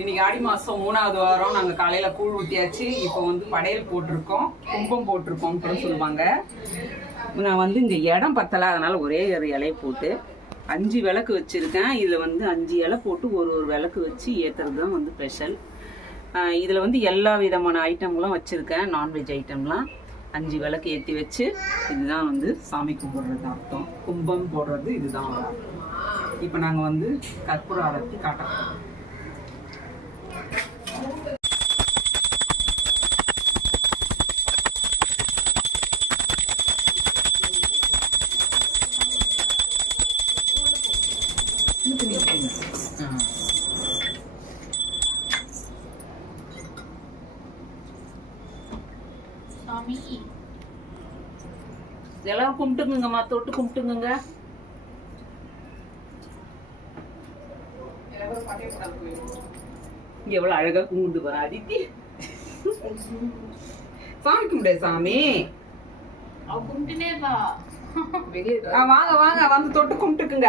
இன்னைக்கு ஆடி மாசம் 3வது வாரம் நாங்க காலையில கூழ் ஊத்தியாச்சு. இப்போ வந்து படையல் போட்டிருக்கோம், கும்பம் போட்டிருக்கோம் சொல்லுவாங்க. நான் வந்து இங்க இடம் பத்தல, அதனால ஒரே ஒரு இலையை போட்டு 5 விளக்கு வச்சிருக்கேன். இதுல வந்து 5 இலை போட்டு ஒரு விளக்கு வச்சு ஏத்துறது தான் வந்து ஸ்பெஷல். இதுல வந்து எல்லா விதமான ஐட்டம்லாம் வச்சிருக்கேன், நான்வெஜ் ஐட்டம்லாம். 5 விளக்கு ஏற்றி வச்சு இதுதான் வந்து சாமி கும்பிடுறது அர்த்தம். கும்பம் போடுறது இதுதான். இப்போ நாங்கள் வந்து கற்பூர ஆரத்தி காட்டுறோம். எல்லாம் கும்பிட்டுங்கம்மா, தொட்டு கும்பிட்டுங்க. எவ்வளவு அழகா கும்பிட்டு போற அதித்தி. சாமி கும்பிடு சாமி. கும்பிட்டுனே வா. வாங்க வாங்க வந்து தொட்டு கும்பிட்டுக்குங்க.